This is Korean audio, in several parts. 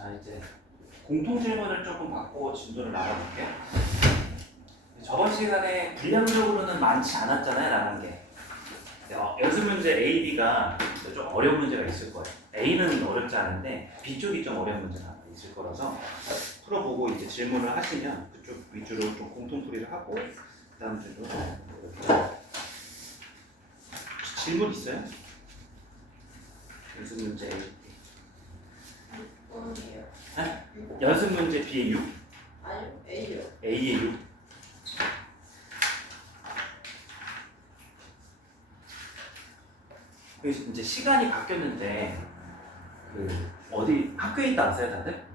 자, 이제 공통 질문을 조금 받고 진도를 나가볼게요. 저번 시간에 분량적으로는 많지 않았잖아요, 나간 게. 연습 문제 A, B가 좀 어려운 문제가 있을 거예요. A는 어렵지 않은데 B 쪽이 좀 어려운 문제가 있을 거라서 풀어보고 이제 질문을 하시면 그쪽 위주로 좀 공통풀이를 하고 그다음 주로 이렇게 질문 있어요? 연습 문제 A, B. 6번이에요. 네? 연습 문제 B에 6? 아니요, A요. A에 6? 그래서 이제 시간이 바뀌었는데 그 어디 학교에 있다 왔어요 다들?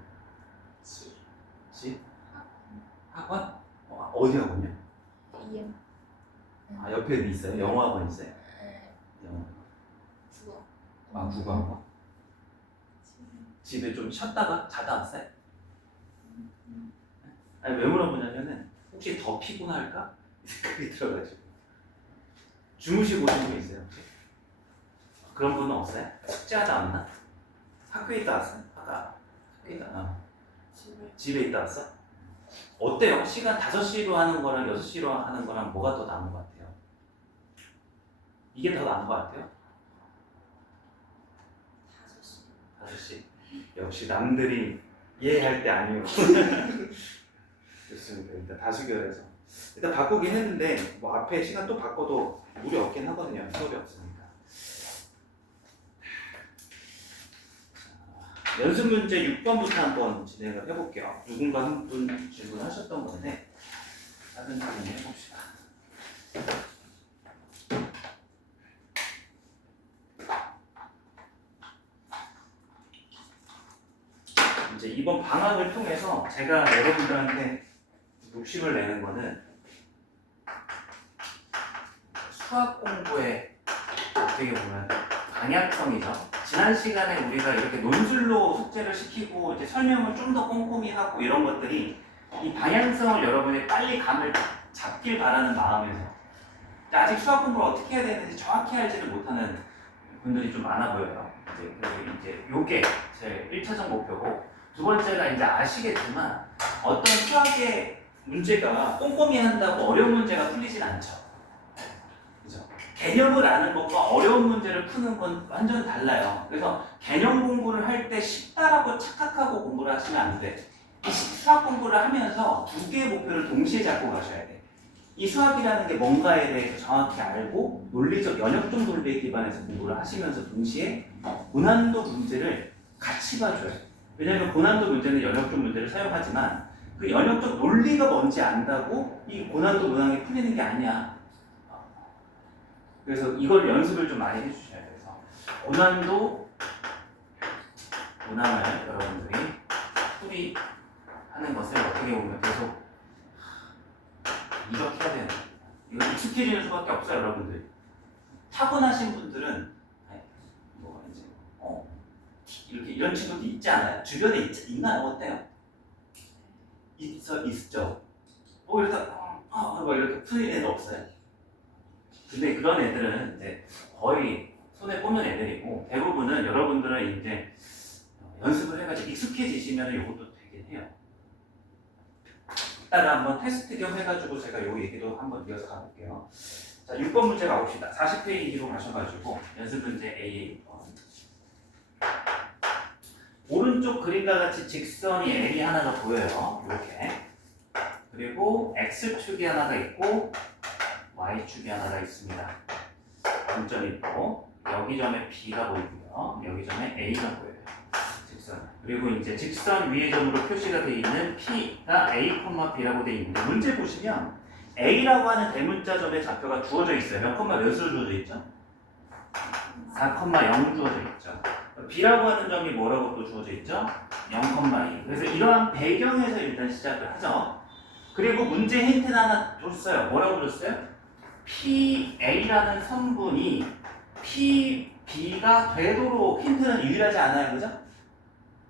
집? 학원? 어디 학원요? 이요. 아 옆에 있어요? 영어 학원 있어요? 네. 영어. 국어. 아 국어 학원? 집에 좀 쉬었다가 자다 왔어요? 아니 왜 물어보냐면은 혹시 더 피곤할까? 이 생각이 들어가지고 주무시고 오신 분 있어요 혹시? 그런 분은 없어요? 숙제하다 왔나? 학교에 있다 왔어요? 아까 학교에 있다 집에 있다 왔어? 어때요? 시간 5시로 하는 거랑 6시로 하는 거랑 뭐가 더 나은 것 같아요? 이게 더 나은 것 같아요? 5시. 5시 역시 남들이 이해할 때 아니고 좋습니다. 일단 다수결해서 일단 바꾸긴 했는데 뭐 앞에 시간 또 바꿔도 무리 없긴 하거든요. 수업이 없으니까. 자, 연습 문제 6번부터 한번 진행을 해볼게요. 누군가 한 분 질문하셨던 건데 다른 질문 해봅시다. 이제 이번 방학을 통해서 제가 여러분들한테 욕심을 내는 거는 수학 공부의 어떻게 보면 방향성이죠. 지난 시간에 우리가 이렇게 논술로 숙제를 시키고 이제 설명을 좀 더 꼼꼼히 하고 이런 것들이 이 방향성을 여러분이 빨리 감을 잡길 바라는 마음에서 아직 수학 공부를 어떻게 해야 되는지 정확히 알지를 못하는 분들이 좀 많아 보여요. 이제 요게 제 1차적 목표고 두 번째가 이제 아시겠지만 어떤 수학의 문제가 꼼꼼히 한다고 어려운 문제가 풀리진 않죠. 그죠? 개념을 아는 것과 어려운 문제를 푸는 건 완전 달라요. 그래서 개념 공부를 할 때 쉽다라고 착각하고 공부를 하시면 안 돼. 이 수학 공부를 하면서 두 개의 목표를 동시에 잡고 가셔야 돼. 이 수학이라는 게 뭔가에 대해서 정확히 알고 논리적, 연역적 논리에 기반해서 공부를 하시면서 동시에 고난도 문제를 같이 봐줘요. 왜냐하면 고난도 문제는 연역적 문제를 사용하지만 그 연역적 논리가 뭔지 안다고 이 고난도 문항이 풀리는 게 아니야. 그래서 이걸 연습을 좀 많이 해주셔야 돼서 고난도 문항을 여러분들이 풀이하는 것을 어떻게 보면 계속 이렇게 해야 되는 거예요. 이거 익숙해지는 수밖에 없어요, 여러분들. 타고나신 분들은 뭐 이제 이렇게 이런 친구도 있지 않아요? 주변에 있나요? 어때요? 있죠. 뭐 이러다 뭐 이렇게 푸는 애도 없어요. 근데 그런 애들은 이제 거의 손에 꼽는 애들이고 대부분은 여러분들은 이제 연습을 해가지고 익숙해지시면 이것도 되긴 해요. 이따가 한번 테스트 겸 해가지고 제가 이 얘기도 한번 이어서 가볼게요. 자, 6번 문제 가봅시다. 40페이지로 가셔가지고 연습 문제 A 1번. 오른쪽 그림과 같이 직선이 L이 하나가 보여요. 이렇게. 그리고 X축이 하나가 있고 Y축이 하나가 있습니다. 점점이 있고 여기 점에 B가 보이고요. 여기 점에 A가 보여요. 직선. 그리고 이제 직선 위의 점으로 표시가 되어 있는 P가 A, B라고 되어 있는데 문제 보시면 A라고 하는 대문자점의 좌표가 주어져 있어요. 몇 콤마 몇으로 주어져 있죠? 4,0 주어져 있죠. B라고 하는 점이 뭐라고 또 주어져 있죠? 0,2. 그래서 이러한 배경에서 일단 시작을 하죠. 그리고 문제 힌트는 하나 줬어요. 뭐라고 줬어요? PA라는 성분이 PB가 되도록 힌트는 유일하지 않아요. 그죠?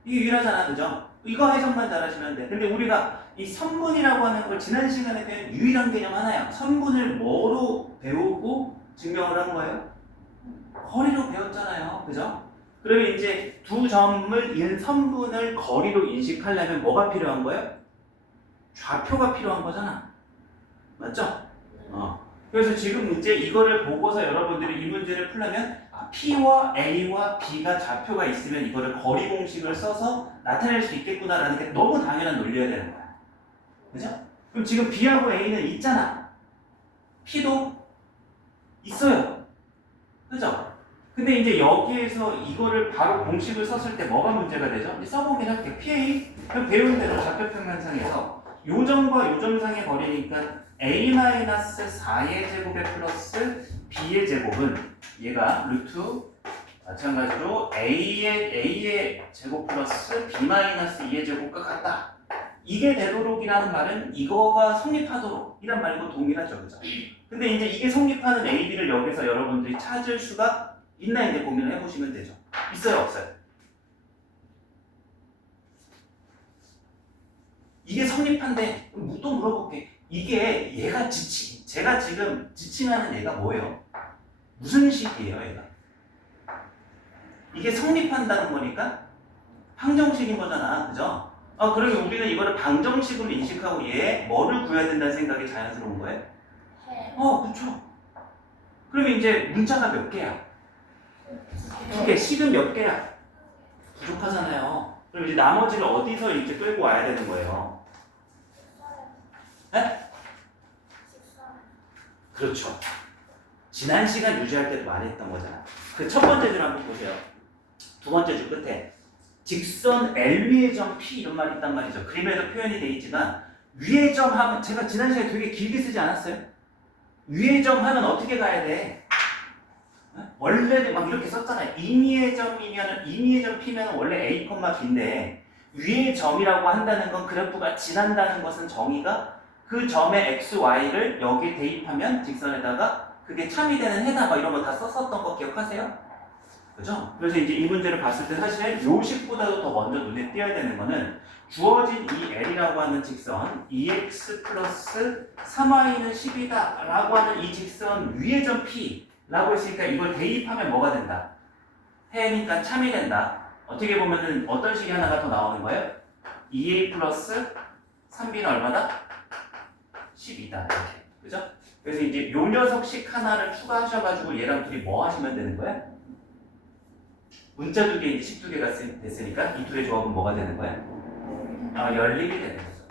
이게 유일하잖아. 그죠? 이거 해석만 잘하시면 돼. 근데 우리가 이 성분이라고 하는 걸 지난 시간에 배운 유일한 개념 하나야. 성분을 뭐로 배우고 증명을 한 거예요? 거리로 배웠잖아요. 그죠? 그러면 이제 두 점을 인 선분을 거리로 인식하려면 뭐가 필요한 거예요? 좌표가 필요한 거잖아. 맞죠? 그래서 지금 이제 이거를 보고서 여러분들이 이 문제를 풀려면 P와 A와 B가 좌표가 있으면 이거를 거리 공식을 써서 나타낼 수 있겠구나라는 게 너무 당연한 논리여야 되는 거야. 그죠? 그럼 지금 B하고 A는 있잖아. P도 있어요. 그죠? 근데 이제 여기에서 이거를 바로 공식을 썼을 때 뭐가 문제가 되죠? 이제 써보긴 할게. PA, 그럼 배운 대로 좌표평면상에서 요점과 요점상의 거리니까 A-4의 제곱에 플러스 B의 제곱은 얘가 루트 마찬가지로 A의 제곱 플러스 B-2의 제곱과 같다. 이게 되도록이라는 말은 이거가 성립하도록 이란 말과 동일하죠. 그죠? 근데 이제 이게 성립하는 A, B를 여기서 여러분들이 찾을 수가 있나 이제 고민을 해보시면 되죠. 있어요, 없어요? 이게 성립한데 또 물어볼게. 이게 얘가 제가 지금 지칭하는 얘가 뭐예요? 무슨 식이에요, 얘가? 이게 성립한다는 거니까 항정식인 거잖아, 그죠? 그러면 우리는 이거를 방정식으로 인식하고 얘 뭐를 구해야 된다는 생각이 자연스러운 거예요? 그쵸. 그러면 이제 문자가 몇 개야? 2개, 식은 몇 개야? 부족하잖아요. 그럼 이제 나머지를 어디서 이렇게 끌고 와야 되는 거예요? 네? 그렇죠. 지난 시간 유지할 때도 많이 했던 거잖아. 그 첫 번째 줄 한번 보세요. 두 번째 줄 끝에 직선 L 위의 점 P 이런 말이 있단 말이죠. 그림에도 표현이 되어 있지만 위의 점 하면 제가 지난 시간에 되게 길게 쓰지 않았어요? 위의 점 하면 어떻게 가야 돼? 원래는 막 이렇게 썼잖아요. 임의의 점 P면 원래 A, B인데 위의 점이라고 한다는 건 그래프가 지난다는 것은 정의가 그 점의 x, y를 여기에 대입하면 직선에다가 그게 참이 되는 해나 막 이런 거 다 썼었던 거 기억하세요? 그죠? 그래서 이제 이 문제를 봤을 때 사실 요식보다도 더 먼저 눈에 띄어야 되는 거는 주어진 이 L이라고 하는 직선 2x 플러스 3y는 10이다 라고 하는 이 직선 위의 점 P라고 했으니까 이걸 대입하면 뭐가 된다? 해니까 참이 된다. 어떻게 보면은 어떤 식이 하나가 더 나오는 거예요? 2a 플러스 3b는 얼마다? 12다 이렇게. 그죠? 그래서 이제 요 녀석식 하나를 추가하셔가지고 얘랑 둘이 뭐 하시면 되는 거야? 문자 두 개, 이제 식 두 개가 됐으니까 이 둘의 조합은 뭐가 되는 거야? 연립이 되는 거죠.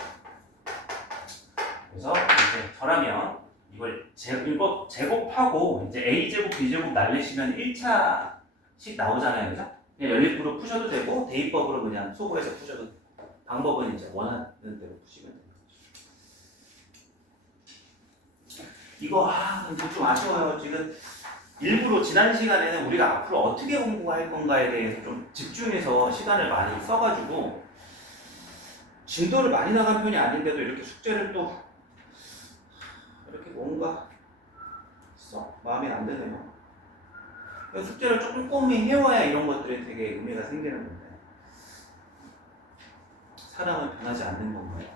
그래서 이제 저라면 이걸 제곱하고 이제 a제곱, b제곱 날리시면 1차식 나오잖아요. 그죠? 그냥 연립으로 푸셔도 되고 대입법으로 그냥 소구해서 푸셔도 되고 방법은 이제 원하는 대로 푸시면 돼요. 이거 근데 좀 아쉬워요. 지금 일부러 지난 시간에는 우리가 앞으로 어떻게 공부할 건가에 대해서 좀 집중해서 시간을 많이 써가지고 진도를 많이 나간 편이 아닌데도 이렇게 숙제를 또 이렇게 뭔가 썩 마음에 안 드네요. 숙제를 조금 꼼꼼히 해와야 이런 것들이 되게 의미가 생기는 건데 사람은 변하지 않는 건가요?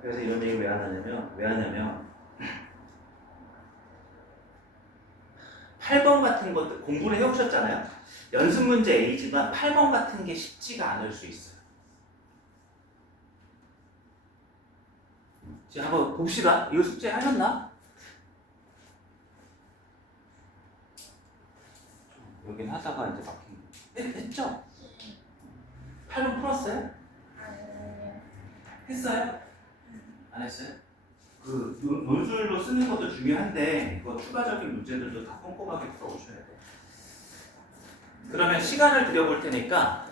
그래서 이런 얘기 왜 하냐면 8번 같은 것들 공부를 해오셨잖아요. 연습 문제 A지만 8번 같은 게 쉽지가 않을 수 있어요. 자, 한번 봅시다. 이거 숙제 하셨나? 여긴 하다가 이제 막힌 거. 했죠? 8번 풀었어요? 했어요? 안 했어요? 그 논술로 쓰는 것도 중요한데 그거 추가적인 문제들도 다 꼼꼼하게 풀어오셔야 돼요. 그러면 시간을 드려볼 테니까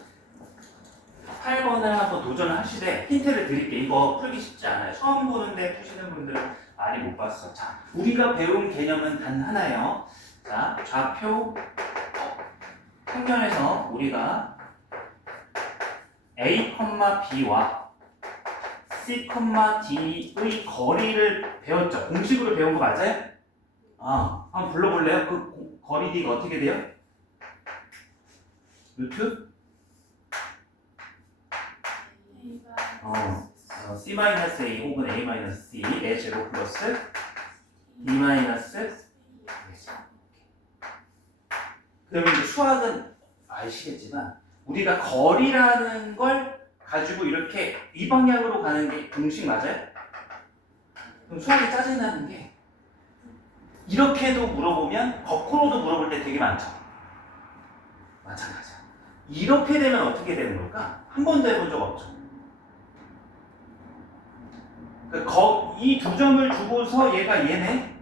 8번을 한번 도전을 하시되 힌트를 드릴게요. 이거 풀기 쉽지 않아요. 처음 보는데 푸시는 분들은 많이 못 봤어. 자, 우리가 배운 개념은 단 하나예요. 자, 좌표 평면에서 우리가 A, B와 C, D의 거리를 배웠죠. 공식으로 배운 거 맞아요? 한번 불러볼래요? 그 거리 D가 어떻게 돼요? 루트? C-A 혹은 A-C의 제곱 플러스 D 마이너스 그러면 이제 수학은 아시겠지만 우리가 거리라는 걸 가지고 이렇게 이 방향으로 가는 게 공식 맞아요? 그럼 수학이 짜증나는 게 이렇게도 물어보면 거꾸로도 물어볼 때 되게 많죠. 마찬가지야. 이렇게 되면 어떻게 되는 걸까? 한 번도 해본 적 없죠. 이 두 점을 두고서 얘가 얘네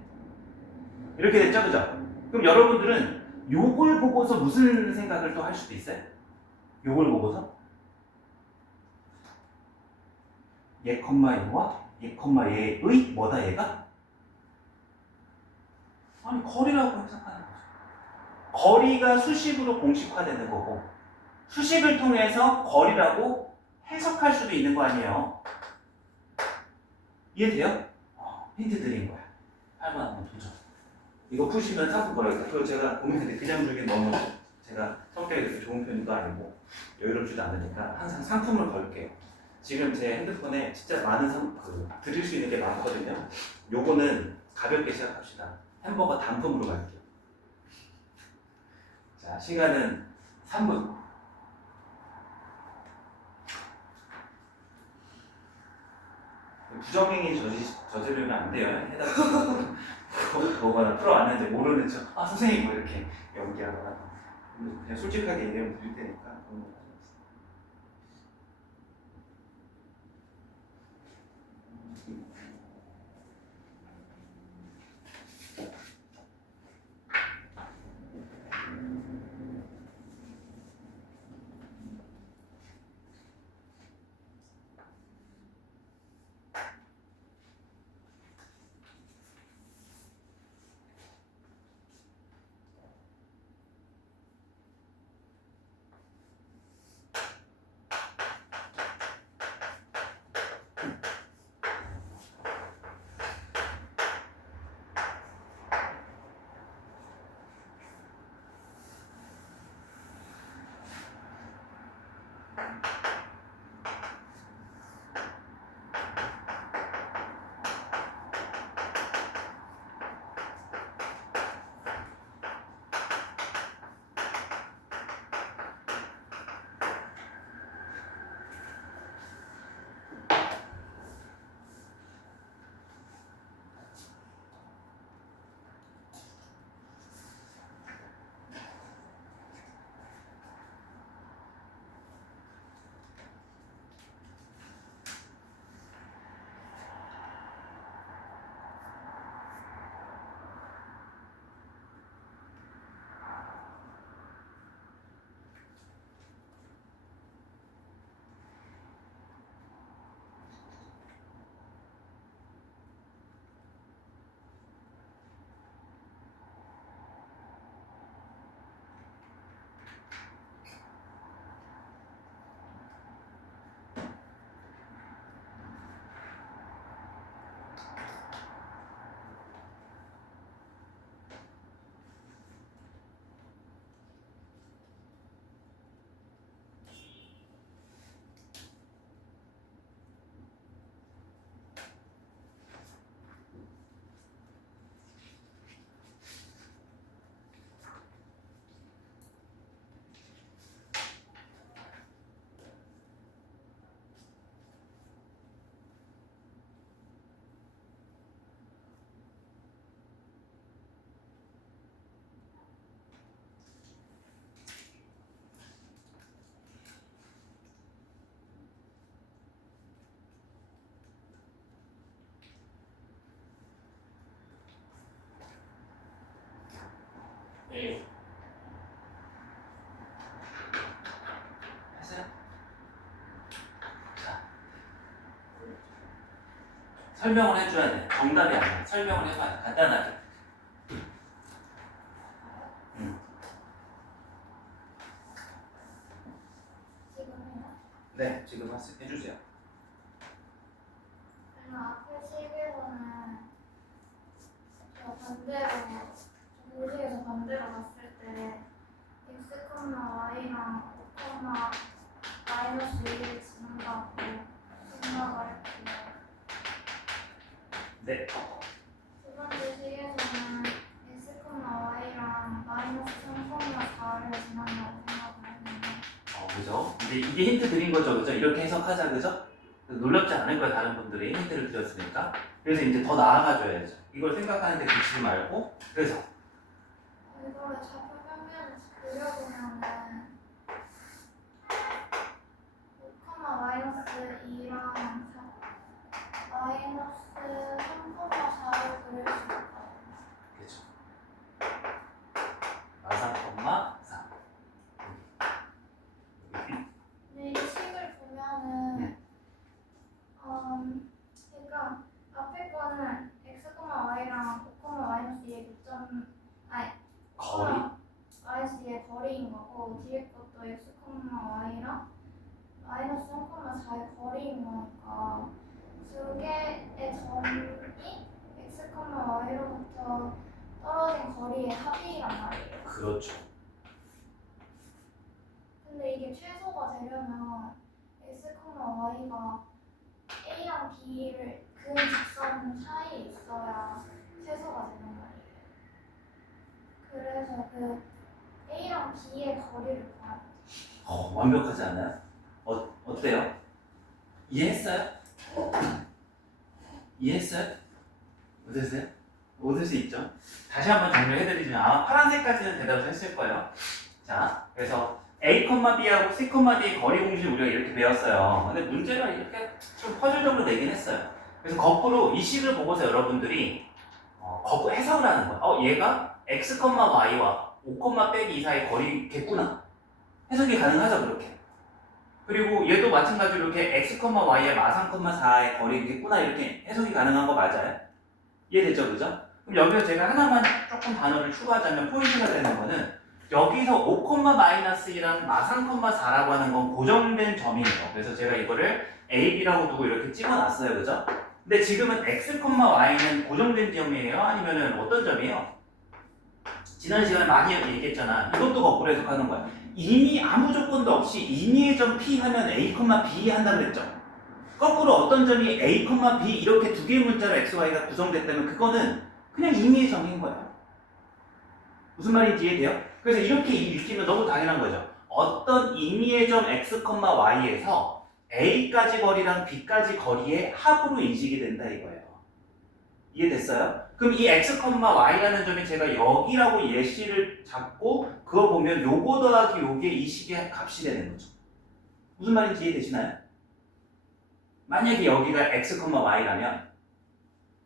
이렇게 됐죠, 그죠? 그럼 여러분들은 요걸 보고서 무슨 생각을 또 할 수도 있어요? 요걸 보고서 얘 컴마 얘와 얘 컴마 얘의 뭐다 얘가? 아니 거리라고 해석하는 거죠. 거리가 수식으로 공식화되는 거고 수식을 통해서 거리라고 해석할 수도 있는 거 아니에요. 이해돼요? 힌트 드린 거야. 8번 한번 도전. 이거 푸시면 상품 걸어요. 그리고 제가 고민했는데 그냥 주기엔 너무 제가 성격이 그렇게 좋은 편도 아니고 여유롭지도 않으니까 항상 상품을 걸게요. 지금 제 핸드폰에 진짜 많은 드릴 수 있는 게 많거든요. 요거는 가볍게 시작합시다. 햄버거 단품으로 갈게요. 자, 시간은 3분. 부정행위 저지르면 안 돼요. 해당 보거나 풀어 왔는데 모르는 척, 선생님 뭐 이렇게 연기하거나 그냥 솔직하게 얘기하면 드릴 테니까 그런 거 하지 마세요. 네. 했어요? 자, 설명을 해줘야 돼. 정답이 아니야. 설명을 해봐야 돼. 간단하게. 네, 지금 해주세요. 앞에 식에서는 저 반대로 공식에서 반대로 갔을 때 x, y랑 5, 마이너스 1을 지난다고 생각을 했고요. 네. 두 번째 식에서는 그죠? 이제 이게 힌트 드린 거죠, 그죠? 이렇게 해석하자, 그죠? 놀랍지 않을 거야, 다른 분들이 힌트를 드렸으니까. 그래서 이제 더 나아가줘야죠. 이걸 생각하는데 그치지 말고. 그래서 이거를 좌표평면을 그려보면은 5, 마이너스 2랑 마이너스 3,4를 그릴 수 있어요. 그죠? 마상, 4. 근데 이 식을 보면은 그러니까 앞에 거는 x, y랑 5, 마이너스 2의 교점 아니 거리. 마이너스 2의 거리인 거고 뒤에 것도 x, y랑 마이너스 3, 4의 거리인 거니까 두 개의 점이 x, y로부터 떨어진 거리의 합이란 말이에요. 그렇죠. 근데 이게 최소가 되려면 x, y가 a랑 b를 그 직선 사이에 있어야 최소가 되는 말이에요. 그래서 그 a랑 b의 거리를 구하는 거죠. 완벽하지 않아요? 어때요? 이해했어요? 이해했어요? 어땠어요? 얻을 수 있죠? 다시 한번 정리해드리면 아마 파란색까지는 대답을 했을 거예요. 자, 그래서 A, B하고 C, D의 거리 공식 우리가 이렇게 배웠어요. 근데 문제가 이렇게 좀 퍼즐적으로 내긴 했어요. 그래서 거꾸로 이 식을 보고서 여러분들이 거꾸로 해석을 하는 거예요. 얘가 X, Y와 5, 빼기 2 사이 거리겠구나. 해석이 가능하죠, 그렇게. 그리고 얘도 마찬가지로 이렇게 X, Y의 마상, 4의 거리겠구나. 이렇게 해석이 가능한 거 맞아요? 이해됐죠, 그죠? 그럼 여기서 제가 하나만 조금 단어를 추가하자면 포인트가 되는 거는 여기서 5,-1랑 마상, 4라고 하는 건 고정된 점이에요. 그래서 제가 이거를 A, B라고 두고 이렇게 찍어놨어요, 그죠? 근데 지금은 X, Y는 고정된 점이에요? 아니면은 어떤 점이에요? 지난 시간에 많이 얘기했잖아. 이것도 거꾸로 해석하는 거야. 이미 아무 조건도 없이 임의의 점 P 하면 A, B 한다고 그랬죠? 거꾸로 어떤 점이 A, B 이렇게 두 개의 문자로 X, Y가 구성됐다면 그거는 그냥 임의의 점인 거예요. 무슨 말인지 이해돼요? 그래서 이렇게 읽히면 너무 당연한 거죠. 어떤 임의의 점 X, Y에서 A까지 거리랑 B까지 거리의 합으로 인식이 된다 이거예요. 이해됐어요? 그럼 이 X, Y라는 점이 제가 여기라고 예시를 잡고 그거 보면 요거 더하기 요게 이 식의 값이 되는 거죠. 무슨 말인지 이해되시나요? 만약에 여기가 X, Y라면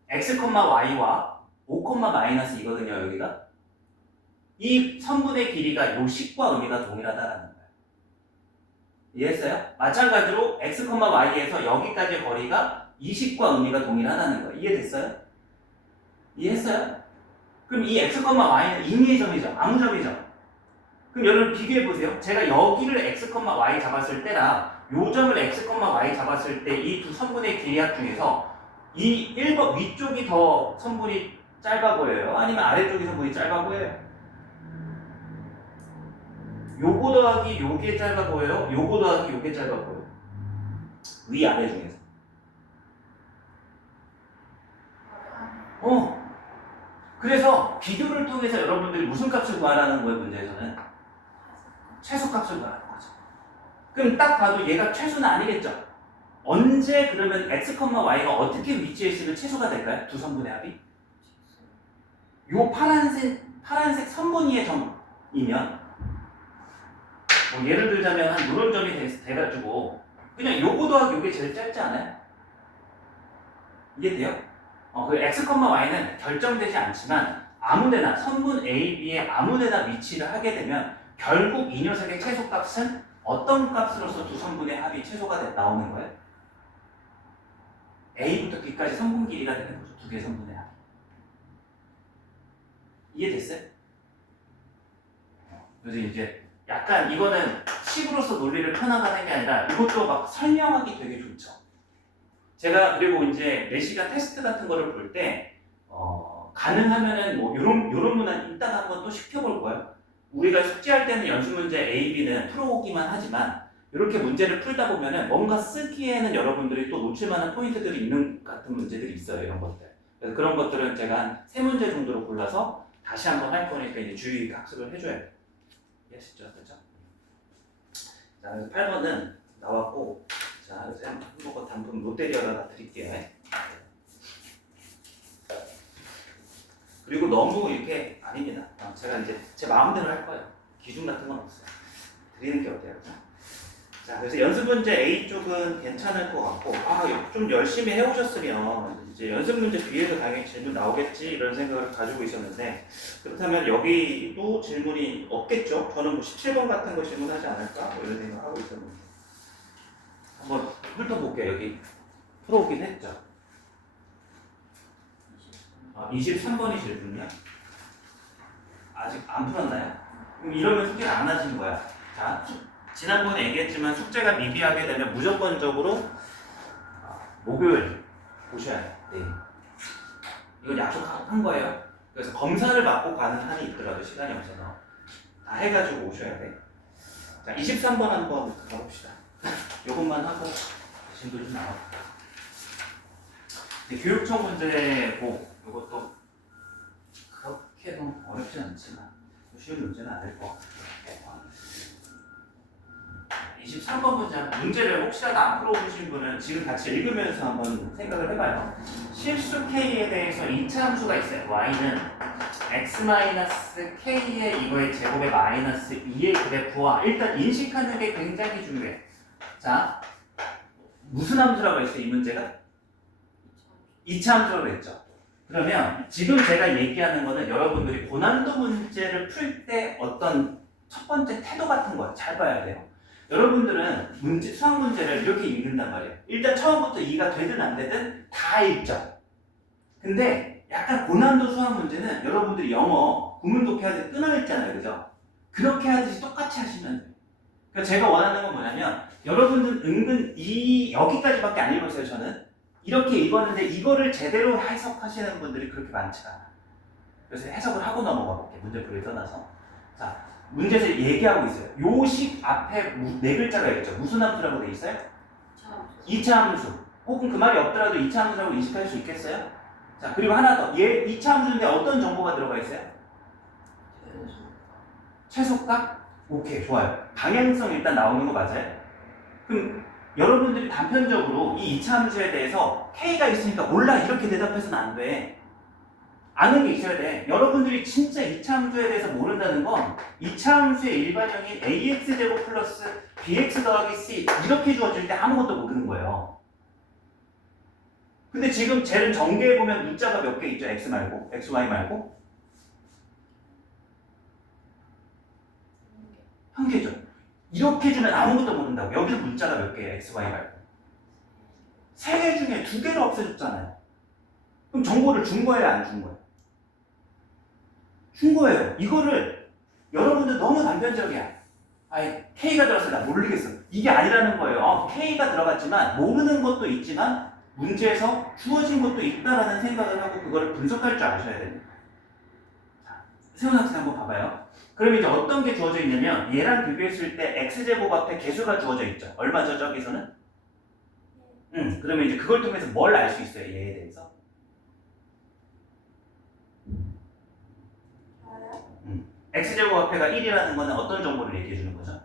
X, Y와 5, 마이너스 이거든요, 여기가. 이 선분의 길이가 요 식과 의미가 동일하다라는 거예요. 이해했어요? 마찬가지로 X, Y에서 여기까지의 거리가 이 식과 의미가 동일하다는 거예요. 이해됐어요? 이해했어요? 그럼 이 X, Y는 임의의 점이죠. 아무 점이죠. 그럼 여러분 비교해보세요. 제가 여기를 X, Y 잡았을 때랑 요 점을 X, Y 잡았을 때 이 두 선분의 길이 합 중에서 이 1번 위쪽이 더 선분이 짧아 보여요? 아니면 아래쪽이 선분이 짧아 보여요? 요거 더하기 요게 짧아 보여요? 요거 더하기 요게 짧아 보여요? 위, 아래 중에서. 그래서 비교를 통해서 여러분들이 무슨 값을 구하라는 거예요, 문제에서는? 최소값을 구하는 거죠. 그럼 딱 봐도 얘가 최소는 아니겠죠? 언제 그러면 X, Y가 어떻게 위치해 있으면 최소가 될까요? 두 선분의 합이? 요 파란색 선분위의 점이면 뭐 예를 들자면 한 요런 점이 돼가지고 그냥 요거 더하기 요게 제일 짧지 않아요? 이해돼요? 그 X, Y는 결정되지 않지만 아무데나 선분 A, B에 아무데나 위치를 하게 되면 결국 이 녀석의 최소값은 어떤 값으로서 두 선분의 합이 최소가 나오는 거예요? A부터 B까지 선분 길이가 되는 거죠. 두 개의 선분의 합. 이해됐어요? 그래서 이제 약간 이거는 식으로서 논리를 펴나가는 게 아니라 이것도 막 설명하기 되게 좋죠. 제가 그리고 이제 내시간 테스트 같은 거를 볼 때 가능하면은 뭐 요런 문항 이따가 한번 또 시켜볼 거예요. 우리가 숙제할 때는 연습 문제 A, B는 풀어오기만 하지만 이렇게 문제를 풀다 보면은 뭔가 쓰기에는 여러분들이 또 놓칠 만한 포인트들이 있는 같은 문제들이 있어요. 이런 것들. 그래서 그런 것들은 제가 한 3문제 정도로 골라서 다시 한번 할 거니까 이제 주의 학습을 해줘야 돼요. 이해하시죠? 그렇죠? 자, 그래서 8번은 나왔고, 자, 이제 한번 단품 롯데리아를 하나 드릴게요. 그리고 너무 이렇게 아닙니다. 제가 이제 제 마음대로 할 거예요. 기준 같은 건 없어요. 드리는 게 어때요? 자, 그래서 연습 문제 A 쪽은 괜찮을 것 같고, 좀 열심히 해오셨으면 이제 연습 문제 B에서 당연히 질문 나오겠지 이런 생각을 가지고 있었는데, 그렇다면 여기도 질문이 없겠죠? 저는 뭐 17번 같은 거 질문하지 않을까? 뭐 이런 생각을 하고 있었는데, 한번 훑어볼게요. 여기 풀어오긴 했죠. 23번이 질문이야? 아직 안 풀었나요? 그럼 이러면 숙제를 안 하시는 거야. 자, 지난번에 얘기했지만 숙제가 미비하게 되면 무조건적으로 목요일 보셔야 돼요. 네. 이건 약속한 거예요. 그래서 검사를 받고 가는 한이 있더라도 시간이 없어서 다 해가지고 오셔야 돼. 자, 23번 한번 가봅시다. 요것만 하고 진도 좀 나와. 교육청 문제고 이것도 그렇게 너무 어렵진 않지만 쉬운 문제는 아닐 것 같아요. 23번 문제를 혹시라도 안 풀어보신 분은 지금 같이 읽으면서 한번 생각을 해봐요. 실수 k에 대해서 2차 함수가 있어요. y는 x-k의 이거의 제곱의 마이너스 2의 그래프와 일단 인식하는 게 굉장히 중요해. 자, 무슨 함수라고 했어요? 이 문제가? 2차 함수라고 했죠. 그러면 지금 제가 얘기하는 거는 여러분들이 고난도 문제를 풀 때 어떤 첫 번째 태도 같은 거 잘 봐야 돼요. 여러분들은 수학 문제를 이렇게 읽는단 말이에요. 일단 처음부터 2가 되든 안 되든 다 읽죠. 근데 약간 고난도 수학 문제는 여러분들이 영어 구문 독해하듯이 끊어 읽잖아요. 그죠? 그렇게 하듯이 똑같이 하시면 돼요. 그러니까 제가 원하는 건 뭐냐면 여러분들 은근 여기까지밖에 안 읽었어요. 저는 이렇게 읽었는데 이거를 제대로 해석하시는 분들이 그렇게 많지가 않아요. 그래서 해석을 하고 넘어가 볼게요. 문제 풀이에 떠나서. 자, 문제에서 얘기하고 있어요. 요식 앞에 네 글자가 있죠. 무슨 함수라고 돼 있어요? 2차 함수. 혹은 그 말이 없더라도 2차 함수라고 인식할 수 있겠어요? 자, 그리고 하나 더. 2차 함수인데 어떤 정보가 들어가 있어요? 최소값? 오케이, 좋아요. 방향성 일단 나오는 거 맞아요? 그럼 여러분들이 단편적으로 이 2차 함수에 대해서 K가 있으니까 몰라 이렇게 대답해서는 안 돼. 아는 게 있어야 돼. 여러분들이 진짜 2차 함수에 대해서 모른다는 건 2차 함수의 일반형인 ax제곱 플러스 bx 더하기 c 이렇게 주어질 때 아무것도 모르는 거예요. 근데 지금 쟤를 전개해보면 문자가 몇 개 있죠? x 말고, xy 말고? 한 개죠. 이렇게 주면 아무것도 모른다고. 여기서 문자가 몇 개예요? xy 말고. 3개 중에 2개를 없애줬잖아요. 그럼 정보를 준 거예요? 안 준 거예요? 준 거예요. 이거를 여러분들 너무 단편적이야. K가 들어서 나 모르겠어. 이게 아니라는 거예요. K가 들어갔지만 모르는 것도 있지만 문제에서 주어진 것도 있다라는 생각을 하고 그거를 분석할 줄 아셔야 됩니다. 자, 세훈 학생 한번 봐봐요. 그럼 이제 어떤 게 주어져 있냐면 얘랑 비교했을 때 x제곱 앞에 개수가 주어져 있죠. 얼마죠 저기서는? 그러면 이제 그걸 통해서 뭘 알 수 있어요? 얘에 대해서? x제곱 앞에가 1이라는 거는 어떤 정보를 얘기해 주는 거죠?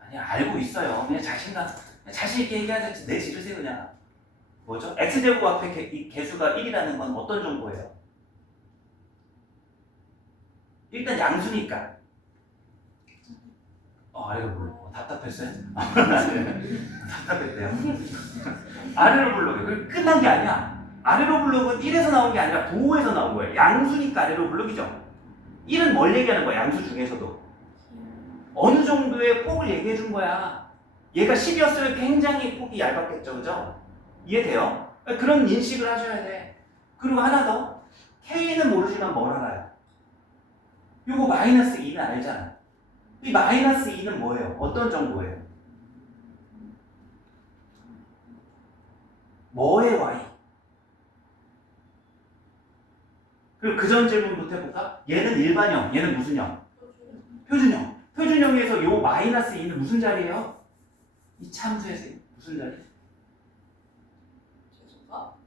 아니 알고 있어요. 그냥 자신 있게 얘기하지 내지르세요 그냥. 뭐죠? x제곱 앞에 이 개수가 1이라는 건 어떤 정보예요? 일단 양수니까. 아래로 불러. 답답했어요? 답답했대요. 아래로 불러요. 끝난 게 아니야. 아래로 블록은 1에서 나온 게 아니라 도에서 나온 거예요. 양수니까 아래로 블록이죠. 1은 뭘 얘기하는 거야? 양수 중에서도. 어느 정도의 폭을 얘기해 준 거야. 얘가 10이었으면 굉장히 폭이 얇았겠죠. 그죠? 이해돼요? 그런 인식을 하셔야 돼. 그리고 하나 더. K는 모르지만 뭘 알아요? 요거 마이너스 2는 알잖아. 이 마이너스 2는 뭐예요? 어떤 정보예요? 뭐의 Y? 그리고 그 전 질문부터 해볼까? 얘는 일반형, 얘는 무슨 형? 표준형. 표준형에서 요 마이너스 2는 무슨 자리예요? 이 참수에서 무슨 자리? 최소값?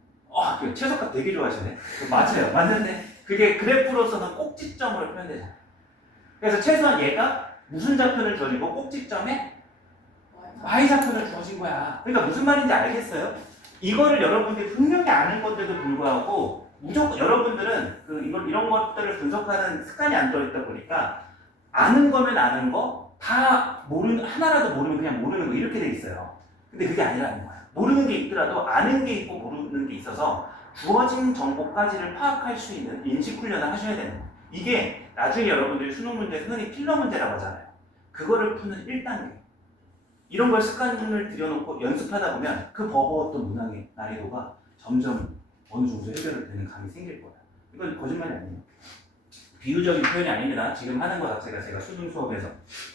그 최소값 되게 좋아하시네. 맞아요. 맞는데 그게 그래프로서는 꼭지점으로 표현되잖아요. 그래서 최소한 얘가 무슨 좌표를 주어지고 꼭지점에 y좌표를 주어진 거야. 그러니까 무슨 말인지 알겠어요? 이거를 여러분들이 분명히 아는 건데도 불구하고 무조건 여러분들은 이런 것들을 분석하는 습관이 안 들어있다 보니까 아는 거면 아는 거 다 하나라도 모르면 그냥 모르는 거 이렇게 돼 있어요. 근데 그게 아니라는 거야. 모르는 게 있더라도 아는 게 있고 모르는 게 있어서 주어진 정보까지를 파악할 수 있는 인식 훈련을 하셔야 되는 거예요. 이게 나중에 여러분들이 수능 문제에서 흔히 필러 문제라고 하잖아요. 그거를 푸는 1단계. 이런 걸 습관을 들여놓고 연습하다 보면 그 버거웠던 문항의 난이도가 점점 어느 정도 해결되는 감이 생길 거예요. 이건 거짓말이 아니에요. 비유적인 표현이 아닙니다. 지금 하는 거 자체가 제가 수능 수업에서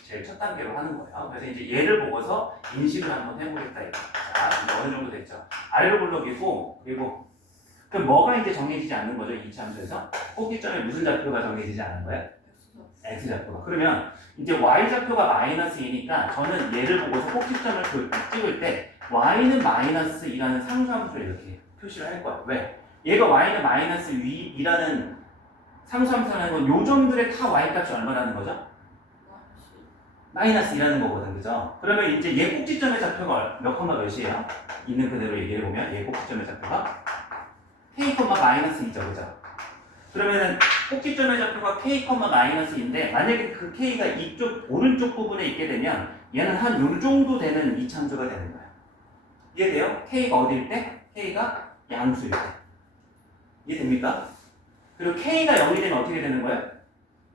제일 첫 단계로 하는 거예요. 그래서 이제 얘를 보고서 인식을 한번 해보겠다 이거. 자, 이제 어느 정도 됐죠. 아래로 블록이고 그리고 그럼 뭐가 이제 정해지지 않는 거죠? 이 함수에서 꼭지점에 무슨 좌표가 정해지지 않은 거예요? x좌표가. 그러면 이제 y좌표가 마이너스2니까 저는 얘를 보고서 꼭지점을 찍을 때 y는 마이너스 2라는 상수함수를 이렇게 표시를 할 거예요. 왜? 얘가 y는 마이너스 2라는 상수함수라는 건 요점들의 타 y값이 얼마라는 거죠? 마이너스 2라는 거거든, 그죠? 그러면 이제 얘 꼭지점의 좌표가 몇 콤마 몇이에요? 있는 그대로 얘기해보면 얘 꼭지점의 좌표가 k, 마이너스 2죠, 그죠? 그러면은 꼭지점의 좌표가 k, 마이너스인데 만약에 그 k가 이쪽 오른쪽 부분에 있게 되면 얘는 한 요 정도 되는 이차함수가 되는 거예요. 이해돼요? k가 어디일 때? k가 양수일 때. 이해됩니까? 그리고 k가 0이 되면 어떻게 되는 거예요?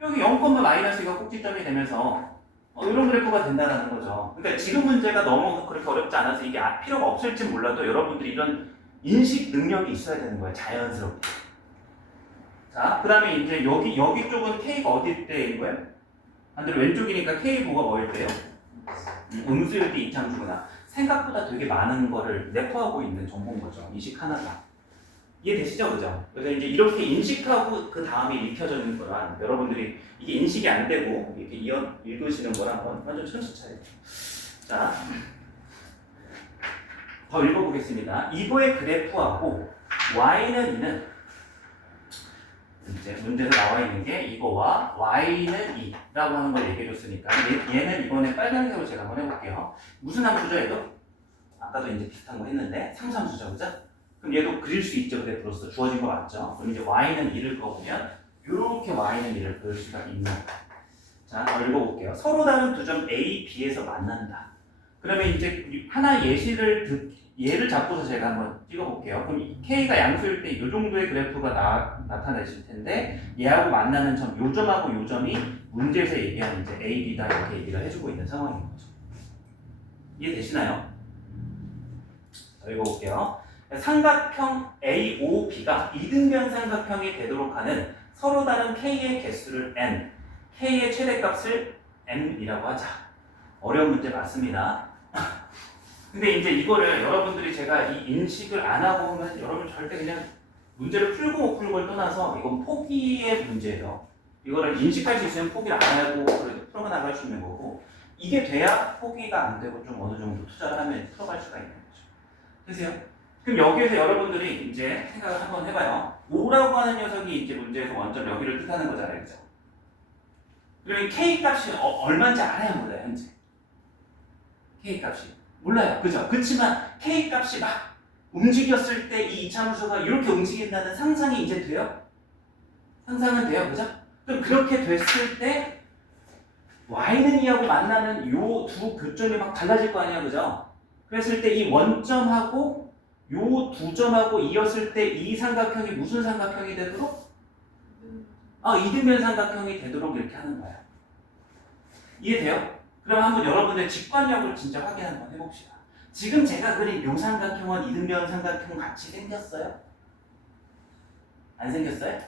여기 0, 마이너스가 꼭지점이 되면서 이런 그래프가 된다는 거죠. 그러니까 지금 문제가 너무 그렇게 어렵지 않아서 이게 필요가 없을지 몰라도 여러분들이 이런 인식 능력이 있어야 되는 거예요. 자연스럽게. 자, 그 다음에 이제 여기 쪽은 k가 어디일 때인 거예요? 반대로 왼쪽이니까 k 보가 뭐일 때요? 음수일 때 이차함수구나. 생각보다 되게 많은 거를 내포하고 있는 정보인 거죠. 인식 하나가. 이해되시죠? 그죠? 그래서 이제 이렇게 인식하고 그 다음에 읽혀지는 거랑 여러분들이 이게 인식이 안 되고 이렇게 읽으시는 거랑 완전 천지 차이예요. 자, 더 읽어보겠습니다. 이거의 그래프하고 y는 2는 이제 문제에 나와 있는 게 이거와 y는 2라고 하는 걸 얘기해 줬으니까 얘는 이번에 빨간색으로 제가 한번 해볼게요. 무슨 함수죠 얘도? 아까도 이제 비슷한 거 했는데 상수함수죠, 그죠? 그럼 얘도 그릴 수 있죠, 그래프로서 주어진 거 맞죠? 그럼 이제 y는 2를 그어보면 이렇게 y는 2를 그릴 수가 있는 거예요. 자, 더 읽어볼게요. 서로 다른 두 점 A, B에서 만난다. 그러면 이제 하나 얘를 잡고서 제가 한번 찍어볼게요. 그럼 K가 양수일 때 이 정도의 그래프가 나타나실 텐데 얘하고 만나는 점, 요 점하고 요 점이 문제에서 얘기하는 이제 A, B다 이렇게 얘기를 해주고 있는 상황인 거죠. 이해되시나요? 더 읽어볼게요. 삼각형 AOB가 이등변 삼각형이 되도록 하는 서로 다른 K의 개수를 N, K의 최대값을 M이라고 하자. 어려운 문제 맞습니다. 근데 이제 이거를 여러분들이 제가 이 인식을 안 하고 하면 여러분 절대 그냥 문제를 풀고 못 풀고를 떠나서 이건 포기의 문제예요. 이거를 인식할 수 있으면 포기를 안 하고 풀어나갈 수 있는 거고 이게 돼야 포기가 안 되고 좀 어느 정도 투자를 하면 풀어갈 수가 있는 거죠. 되세요? 그럼 여기에서 여러분들이 이제 생각을 한번 해봐요. 5라고 하는 녀석이 이제 문제에서 원점 여기를 뜻하는 거잖아요, 그죠? 그러면 K 값이 얼마인지 알아야 몰라요, 현재. K 값이. 몰라요, 그죠? 그렇지만 K 값이 막 움직였을 때 이 이차함수가 이렇게 움직인다는 상상이 이제 돼요? 상상은 돼요, 그죠? 그럼 그렇게 됐을 때 Y는 2하고 만나는 요 두 교점이 막 달라질 거 아니에요, 그죠? 그랬을 때 이 원점하고 요 두 점하고 이었을 때 이 삼각형이 무슨 삼각형이 되도록? 이등변 삼각형이 되도록 이렇게 하는 거야. 이해돼요? 그럼 한번 여러분의 직관력을 진짜 확인 한번 해봅시다. 지금 제가 그린 요 삼각형은 이등변 삼각형 같이 생겼어요? 안 생겼어요?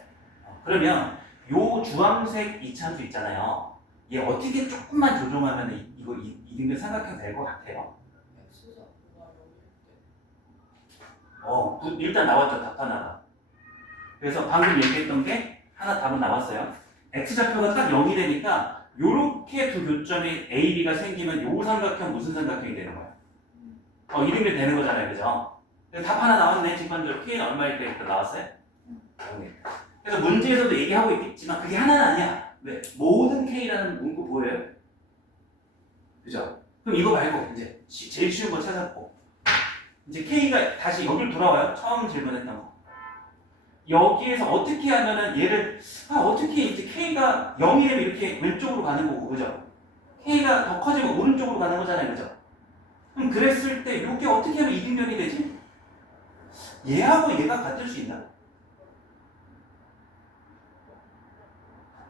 그러면 요 주황색 이차함수 있잖아요. 얘 어떻게 조금만 조정하면 이거 이등변 삼각형 될 것 같아요? 일단 나왔죠, 답 하나가. 그래서 방금 얘기했던 게 하나 답은 나왔어요. x좌표가 딱 0이 되니까 요렇게 두 교점이 A, B가 생기면 요 삼각형 무슨 삼각형이 되는 거예요? 이등변 되는 거잖아요, 그죠? 답 하나 나왔네, 직관적으로. K는 얼마일 때 나왔어요? 0일. 그래서 문제에서도 얘기하고 있겠지만 그게 하나는 아니야. 네, 모든 K라는 문구 보여요? 그죠? 그럼 이거 말고 이제 제일 쉬운 거 찾았고 이제 K가 다시 여기로 돌아와요. 처음 질문했던 거. 여기에서 어떻게 하면은 얘를 어떻게 이제 K가 0이라면 이렇게 왼쪽으로 가는 거고 그죠? K가 더 커지면 오른쪽으로 가는 거잖아요. 그죠? 그럼 그랬을 때 이게 어떻게 하면 이등변이 되지? 얘하고 얘가 같을 수 있나?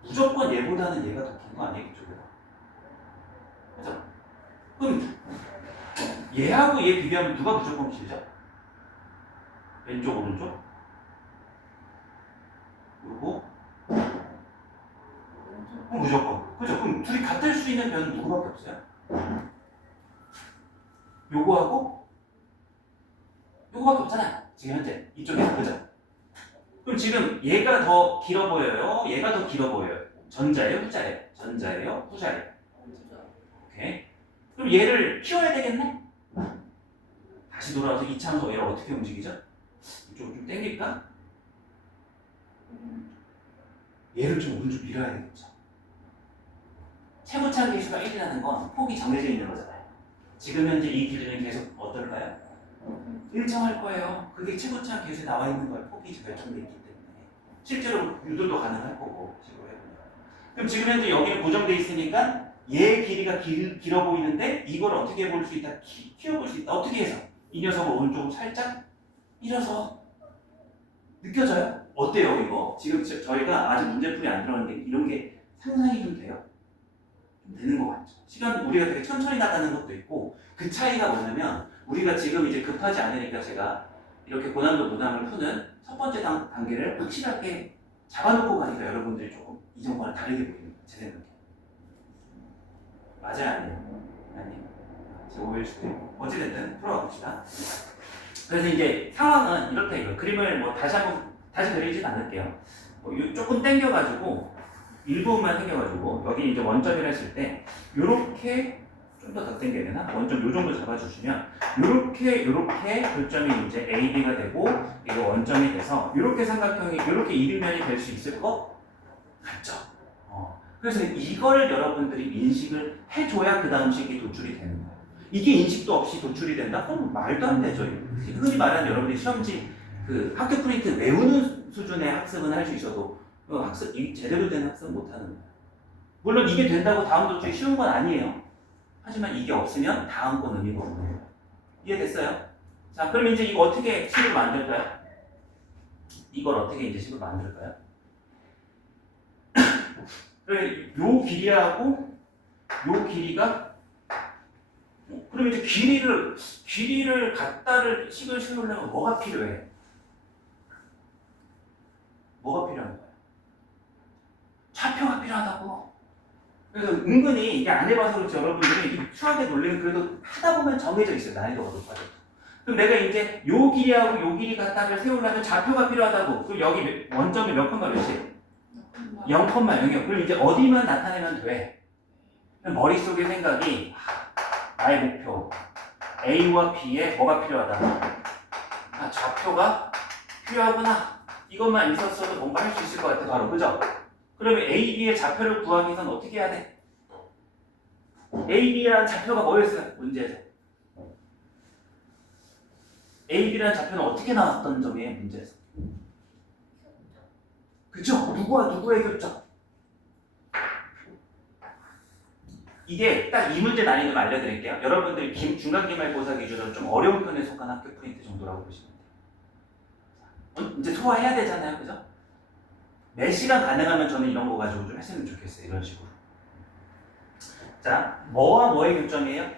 무조건 얘보다는 얘가 더 긴 거 아니에요? 이쪽으로. 그죠? 그럼 얘하고 얘 비교하면 누가 무조건 길죠? 왼쪽 오른쪽? 그리고 무조건. 그죠? 그럼 둘이 같을 수 있는 변은 누구밖에 없어요? 요거하고 요거밖에 없잖아요. 지금 현재 이쪽에서. 그죠? 그럼 지금 얘가 더 길어 보여요? 얘가 더 길어 보여요? 전자예요? 후자예요? 전자예요? 후자예요? 오케이. 그럼 얘를 키워야 되겠네? 다시 돌아와서 이차함수 얘를 어떻게 움직이죠? 이쪽으로 좀 당길까? 얘를 좀 오른쪽 밀어야 되겠죠. 최고차 계수가 1이라는 건 폭이 정해져 있는 거잖아요. 지금 현재 이 길이는 계속 어떨까요? 일정할 거예요. 그게 최고차 계수에 나와 있는 거예요. 폭이 결정되어 있기 때문에. 실제로 유도도 가능할 거고. 그럼 지금 현재 여기는 고정되어 있으니까 얘 길이가 길어 보이는데 이걸 어떻게 볼 수 있다? 키워볼 수 있다. 어떻게 해서? 이 녀석을 오른쪽으로 살짝 밀어서 느껴져요? 어때요 이거? 지금 저희가 아직 문제풀이 안 들어갔는데 이런 게 상상이 좀 돼요? 좀 되는 것 같죠? 시간 우리가 되게 천천히 나가는 것도 있고 그 차이가 뭐냐면 우리가 지금 이제 급하지 않으니까 제가 이렇게 고난도 문항을 푸는 첫 번째 단계를 확실하게 잡아놓고 가니까 여러분들이 조금 이전과는 다르게 보이는 거예요. 제 생각에. 맞아요? 아니에요? 아니에요? 제가 오해일 수도 있고 어찌됐든 풀어가 봅시다. 그래서 이제 상황은 이렇다 이거 그림을 뭐 다시 그리진 않을게요. 조금 당겨가지고 일부분만 당겨가지고 여기 이제 원점이라 했을 때 요렇게 좀 더 당겨야 되나? 원점 요 정도 잡아주시면 요렇게 교점이 이제 A, B가 되고 이거 원점이 돼서 요렇게 삼각형이 요렇게 이등변이 될 수 있을 것 같죠? 그래서 이거를 여러분들이 인식을 해줘야 그 다음 식이 도출이 되는 거예요. 이게 인식도 없이 도출이 된다? 그럼 말도 안 되죠. 흔히 말하는 여러분들이 시험지 그 학교 프린트 외우는 수준의 학습은 할 수 있어도 학습 제대로 된 학습은 못하는 거예요. 물론 이게 된다고 다음 도출이 쉬운 건 아니에요. 하지만 이게 없으면 다음 건 의미가 없는 거예요. 이해됐어요? 자, 그럼 이제 이거 어떻게 식을 만들까요? 이걸 어떻게 이제 식을 만들까요? 요 길이하고 요 길이가 그럼 이제 길이를 갖다를 식을 세우려면 뭐가 필요해? 뭐가 필요한 거야? 좌표가 필요하다고. 그래서 은근히 이게 안 해봐서 그렇지 여러분들이 이 수학의 논리는 그래도 하다 보면 정해져 있어요. 난이도가 높아져. 그럼 내가 이제 요 길이하고 요 길이 갖다를 세우려면 좌표가 필요하다고. 그럼 여기 원점이 몇 콤마 몇이에요? 0,0이요. 그럼 이제 어디만 나타내면 돼? 머릿속의 생각이 나의 목표 A와 B에 뭐가 필요하다? 좌표가 필요하구나. 이것만 있었어도 뭔가 할 수 있을 것 같아 바로. 그죠? 그러면 A, B의 좌표를 구하기 위해서는 어떻게 해야 돼? A, B라는 좌표가 뭐였어요? 문제에서 A, B라는 좌표는 어떻게 나왔던 점이에요? 문제에서 그죠? 누구와 누구의 교점? 이게 딱 이 문제 난이도를 알려드릴게요. 여러분들이 중간 기말고사 기준으로 좀 어려운 편에 속한 학교 프린트 정도라고 보시면 돼요. 이제 소화해야 되잖아요, 그죠? 몇 시간 가능하면 저는 이런 거 가지고 좀 했으면 좋겠어요, 이런 식으로. 자, 뭐와 뭐의 교점이에요?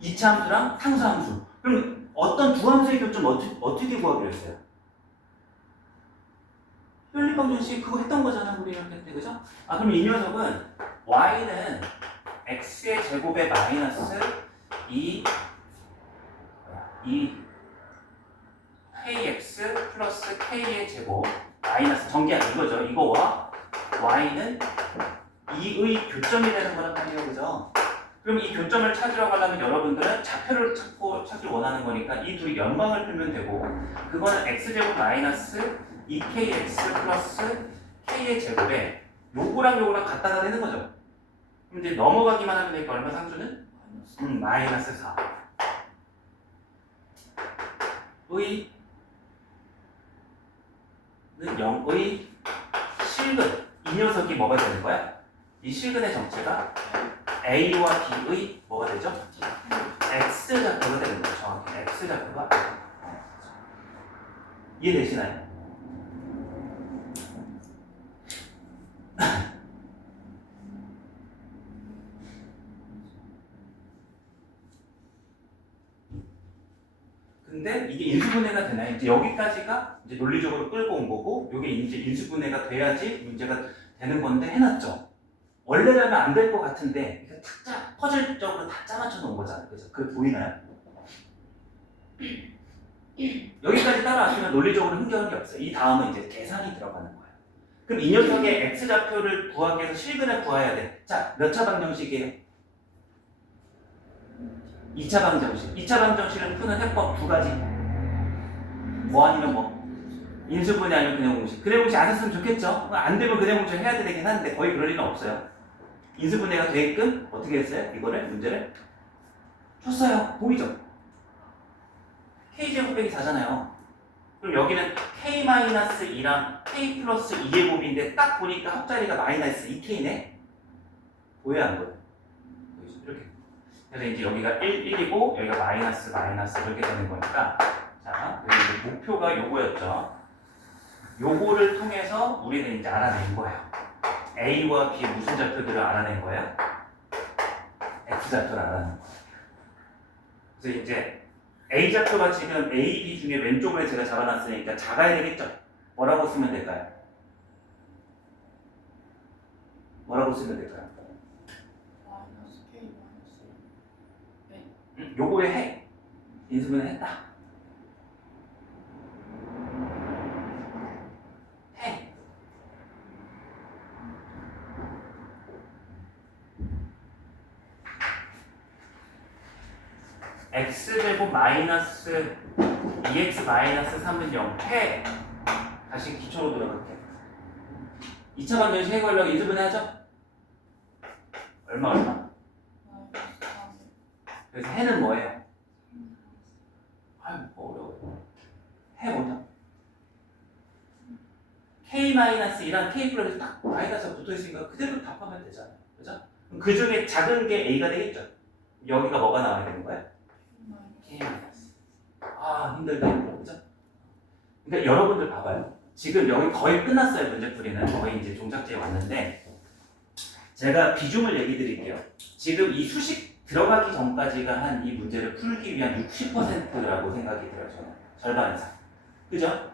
이차함수랑 상수함수. 그럼 어떤 두 함수의 교점 어떻게 구하기로 했어요? 편립방정식 그거 했던 거잖아 우리 이럴 때 그죠? 그럼 이 녀석은 y는 x의 제곱에 마이너스 2 kx 플러스 k의 제곱 마이너스 전개하기 이거죠. 이거와 y는 2의 교점이 되는 거란 말이에요. 그죠? 그럼 이 교점을 찾으러 가려면 여러분들은 좌표를 찾기 원하는 거니까 이 둘이 연방을 풀면 되고 그거는 x제곱 마이너스 2kx 플러스 K의 제곱에 요거랑 요거랑 같다가 되는 거죠. 그럼 이제 넘어가기만 하면 되니까 얼마 상수는? 마이너스 4. 의 는 0의 실근. 이 녀석이 뭐가 되는 거야? 이 실근의 정체가 A와 B의 뭐가 되죠? X좌표가 되는 거죠. 정확히 X좌표가. 이해되시나요? 근데 이게 인수분해가 되나요? 이제 여기까지가 이제 논리적으로 끌고 온 거고, 이게 이제 인수분해가 돼야지 문제가 되는 건데 해놨죠. 원래라면 안 될 것 같은데, 이렇게 퍼즐적으로 다 짜맞춰 놓은 거잖아요. 그래서 그게 보이나요? 여기까지 따라하시면 논리적으로 흥겨운 게 없어요. 이 다음은 이제 계산이 들어가는 거예요. 그럼 이 녀석의 x좌표를 구하기 위해서 실근을 구해야 돼. 자, 몇 차 방정식이에요? 2차 방정식. 2차 방정식을 푸는 해법 두 가지. 뭐 아니면 뭐? 인수분해 아니면 근해 공식. 근해 공식 안 했으면 좋겠죠? 안 되면 근해 공식 해야 되긴 하는데 거의 그럴 일은 없어요. 인수분해가 되게끔 어떻게 했어요? 이거를 문제를 줬어요. 보이죠? K제곱 빼기 4잖아요. 그럼 여기는 K-2랑 K 플러스 2의 곱인데 딱 보니까 합자리가 마이너스 2K네? 보여야 안 보여? 보이죠? 이렇게. 그래서 이제 여기가 1이고 여기가 마이너스 이렇게 되는 거니까 자, 여기 이제 목표가 요거였죠. 요거를 통해서 우리는 이제 알아낸 거예요. A와 B의 무슨 좌표들을 알아낸 거예요? X좌표를 알아낸 거예요. 그래서 이제 A좌표가 지금 A, B 중에 왼쪽을 제가 잡아놨으니까 작아야 되겠죠? 뭐라고 쓰면 될까요? 뭐라고 쓰면 될까요? 마이너스 K 마이너스 요거에 해. 인수분해 했다. 해. x제곱 마이너스 2x 마이너스 3은 0. 해. 다시 기초로 들어갈게. 2차 방정식 해결하려고 인수분해 하죠? 얼마? 마이너스 3. 그래서 해는 뭐예요? 아유, 어려워요. 해 뭐냐? K-2랑 K 플러스 딱 마이너스가 붙어있으니까 그대로 답하면 되잖아요. 그죠? 그럼 그 중에 작은 게 A가 되겠죠? 여기가 뭐가 나와야 되는 거야? K-. 아, 힘들다. 그죠? 그러니까 여러분들 봐봐요. 지금 여기 거의 끝났어요. 문제풀이는. 거의 이제 종착지에 왔는데 제가 비중을 얘기 드릴게요. 지금 이 수식 들어가기 전까지가 한 이 문제를 풀기 위한 60%라고 생각이 들어요. 저는. 절반 이상. 그죠?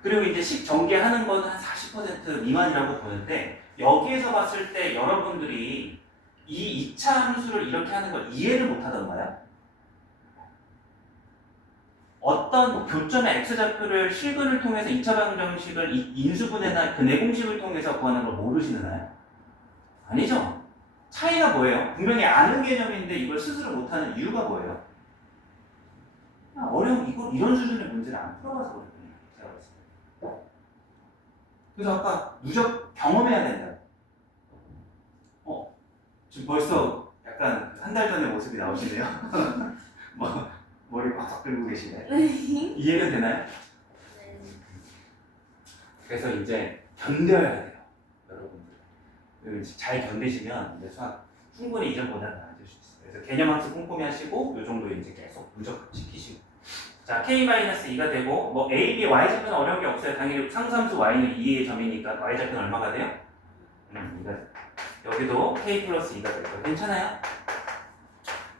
그리고 이제 식 전개하는 거는 한 40% 미만이라고 보는데 여기에서 봤을 때 여러분들이 이 2차 함수를 이렇게 하는 걸 이해를 못 하던가요? 어떤 교점의 x좌표를 실근을 통해서 2차 방정식을 인수분해나 근해 공식을 통해서 구하는 걸 모르시나요? 아니죠. 차이가 뭐예요? 분명히 아는 개념인데 이걸 스스로 못하는 이유가 뭐예요? 어려운 이런 수준의 문제를 안 풀어봐서 그렇거든요. 제가 봤을 때. 그래서 아까 누적 경험해야 된다. 지금 벌써 약간 한 달 전의 모습이 나오시네요. 머리 꽉 들고 계시네. 이해가 되나요? 네. 그래서 이제 견뎌야 돼요, 여러분들. 잘 견디시면 이제 수학 충분히 이전보다 나아질 수 있어요. 그래서 개념 학습 꼼꼼히 하시고 요 정도 이제 계속 누적 시키시고. 자, K-2가 되고 뭐 A, B, Y좌표는 어려운 게 없어요. 당연히 상수함수 Y는 2의 점이니까 Y좌표는 얼마가 돼요? 2가. 여기도 K 플러스 2가 되고 괜찮아요?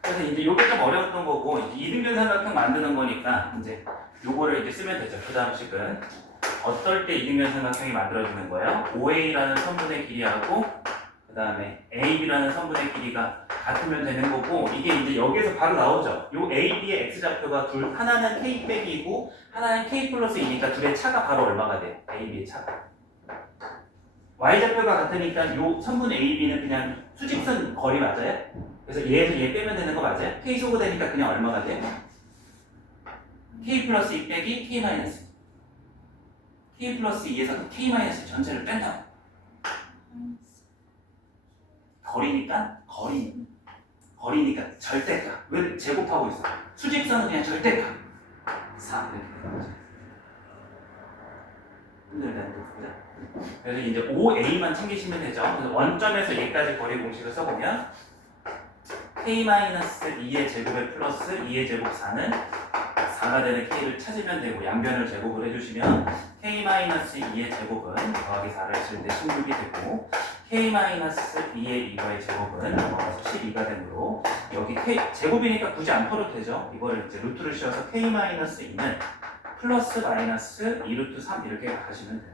그래서 이제 요게 좀 어려웠던 거고 이제 이등변 삼각형 만드는 거니까 이제 요거를 이제 쓰면 되죠. 그 다음 식은 어떨 때 이등변 삼각형이 만들어지는 거예요? OA라는 선분의 길이하고 그 다음에 AB라는 선분의 길이가 같으면 되는 거고 이게 이제 여기에서 바로 나오죠. 요 AB의 x좌표가 하나는 K 빼기이고 하나는 K 플러스 2니까 둘의 차가 바로 얼마가 돼요? AB의 차가. Y좌표가 같으니까 요 선분 AB는 그냥 수직선 거리 맞아요? 그래서 얘에서 얘 빼면 되는 거 맞아요? K 소거되니까 그냥 얼마가 돼요? K 플러스 2 빼기 K 마이너스. k 플러스 2에서 k 마이너스 전체를 뺀다고. 거리니까 절대값. 왜 제곱하고 있어? 수직선은 그냥 절대값. 4 이렇게 되는 거죠. 그래서 이제 5a만 챙기시면 되죠. 그래서 원점에서 얘까지 거리 공식을 써보면 k-2의 제곱에 플러스 2의 제곱 4는 4가 되는 k를 찾으면 되고 양변을 제곱을 해주시면 k-2의 제곱은 더하기 4를 했을 때 16이 되고 k-2의 이거의 제곱은 더해서 12가 되므로 여기 k 제곱이니까 굳이 안 풀어도 되죠. 이거를 이제 루트를 씌워서 k-2는 플러스 마이너스 2루트 3 이렇게 가시면 돼요.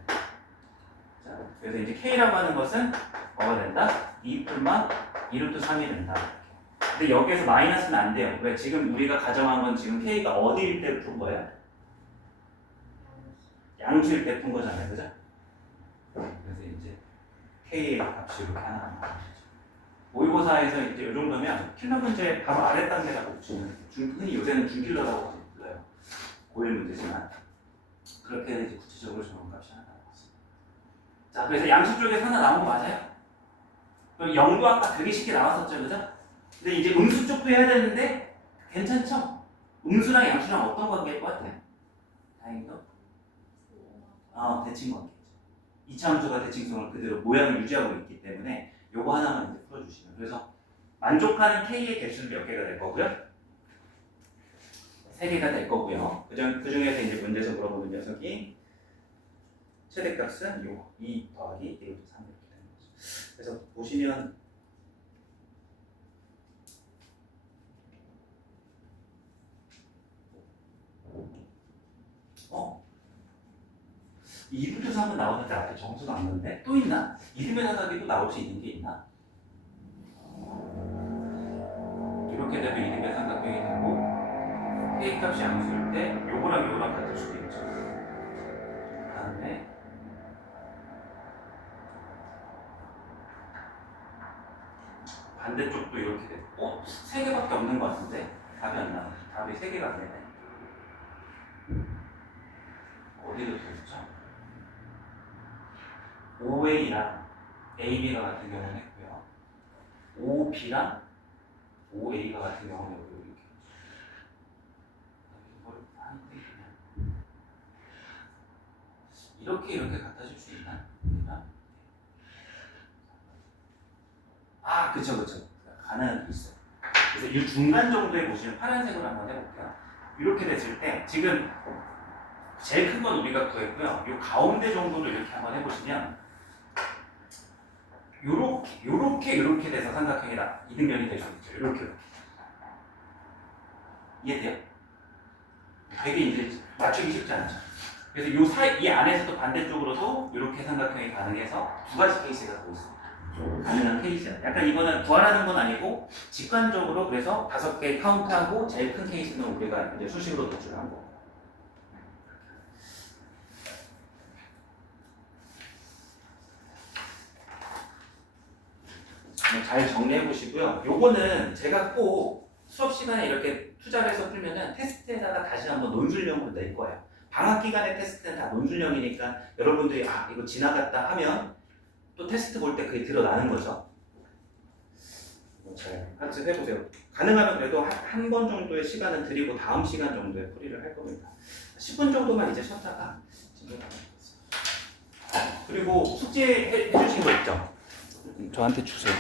자, 그래서 이제 k라고 하는 것은 뭐가 된다? 2풀마 2루트 3이 된다. 근데 여기에서 마이너스는 안 돼요. 왜? 지금 우리가 가정한 건 지금 k가 어디일 때 푼 거야? 양수일 때 푼 거잖아요. 그죠? 그래서 이제 k의 값이 이렇게 하나 나오죠. 모의고사에서 이제 이 정도면 킬러 문제 바로 아래 단계라고 붙이면 흔히 요새는 중킬러라고 불러요. 고일 문제지만 그렇게 이제 구체적으로 적은 값이 하나 나왔습니다. 자, 그래서 양수 쪽에서 하나 나온 거 맞아요? 그럼 0도 아까 되게 쉽게 나왔었죠, 그죠? 근데 이제 음수 쪽도 해야 되는데 괜찮죠? 음수랑 양수랑 어떤 관계일 것 같아요? 다행히도 대칭 관계죠. 이차함수가 대칭성을 그대로 모양을 유지하고 있기 때문에 요거 하나만 이제 풀어주시면 그래서 만족하는 k의 개수는 몇 개가 될 거고요? 3개가 될 거고요. 그 중에서 이제 문제에서 물어보는 녀석이 최대값은 요 2 더하기 1 3 이렇게 되는 거죠. 그래서 보시면 어? 2루트 3은 나오는데 앞에 정수가 안 넣는데? 또 있나? 이름의 사각이 또 나올 수 있는 게 있나? 이렇게 되면 이름의 삼각형이 되고 k 값이 양수일 때 요거랑 요거랑 같을 수도 있죠. 그 다음에 반대쪽도 이렇게 되고 3개밖에 없는 것 같은데 답이 안 나와. 답이 3개가 안 되네. 어디로 되었죠? OA랑 AB가 같은 경우는 했고요. OB랑 OA가 같은 경우는 이렇게. 이렇게 갖다 줄 수 있나? 그쵸. 가능한 게 있어요. 그래서 이 중간 정도에 보시면 파란색으로 한번 해볼게요. 이렇게 됐을 때 지금 제일 큰 건 우리가 구했고요. 이 가운데 정도로 이렇게 한번 해보시면 요렇게 돼서 삼각형이 이등변이 될 수 있죠. 이렇게. 이해돼요? 되게 이제 맞추기 쉽지 않죠. 그래서 이 안에서도 반대쪽으로도 이렇게 삼각형이 가능해서 두 가지 케이스가 더 있습니다. 가능한 케이스야. 약간 이거는 구하라는 건 아니고 직관적으로 그래서 5개 카운트하고 제일 큰 케이스는 우리가 이제 수식으로 도출한 거. 잘 정리해 보시고요. 요거는 제가 꼭 수업 시간에 이렇게 투자를 해서 풀면은 테스트에다가 다시 한번 논술형으로 낼 거예요. 방학 기간의 테스트는 다 논술형이니까 여러분들이 이거 지나갔다 하면 또 테스트 볼 때 그게 드러나는 거죠. 잘 학습해 보세요. 가능하면 그래도 한 번 정도의 시간은 드리고 다음 시간 정도에 풀이를 할 겁니다. 10분 정도만 이제 쉬었다가 그리고 숙제 해주신 거 있죠? 저한테 주세요.